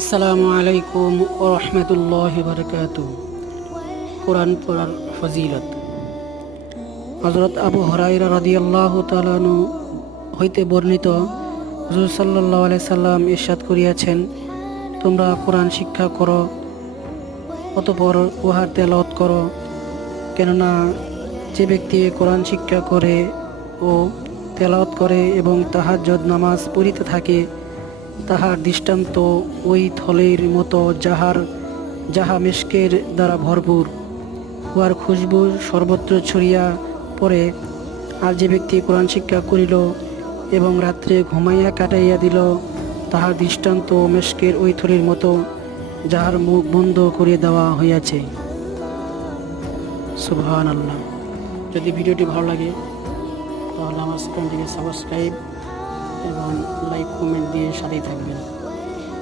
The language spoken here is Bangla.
আসসালামু আলাইকুম ওয়া রাহমাতুল্লাহি ওয়া বারাকাতুহু। কোরআন পড়ার ফজিলত। হযরত আবু হুরায়রা রাদিয়াল্লাহু তাআলা আনহু হইতে বর্ণিত, হুজুর সাল্লাল্লাহু আলাইহি সাল্লাম ইরশাদ করিয়াছেন, তোমরা কোরআন শিক্ষা করো, অতঃপর উহার তেলাওয়াত করো। কেননা যে ব্যক্তি কোরআন শিক্ষা করে ও তেলাওয়াত করে এবং তাহাজ্জুদ নামাজ পড়িতে থাকে, তাহার দৃষ্টান্ত ওই থলের মতো যাহা মিশকের দ্বারা ভরপুর, উহার খুশবু সর্বত্র ছড়িয়া পড়ে। আর যে ব্যক্তি কোরআন শিক্ষা করিল এবং রাত্রে ঘুমাইয়া কাটাইয়া দিল, তাহার দৃষ্টান্ত মিশকের ওই থলের মতো, যাহার মুখ বন্ধ করিয়া দেওয়া হইয়াছে। সুবহানাল্লাহ। যদি ভিডিওটি ভালো লাগে তাহলে আমার চ্যানেলটিকে সাবস্ক্রাইব এবং লাইক কমেন্ট দিয়ে সাথেই থাকবেন।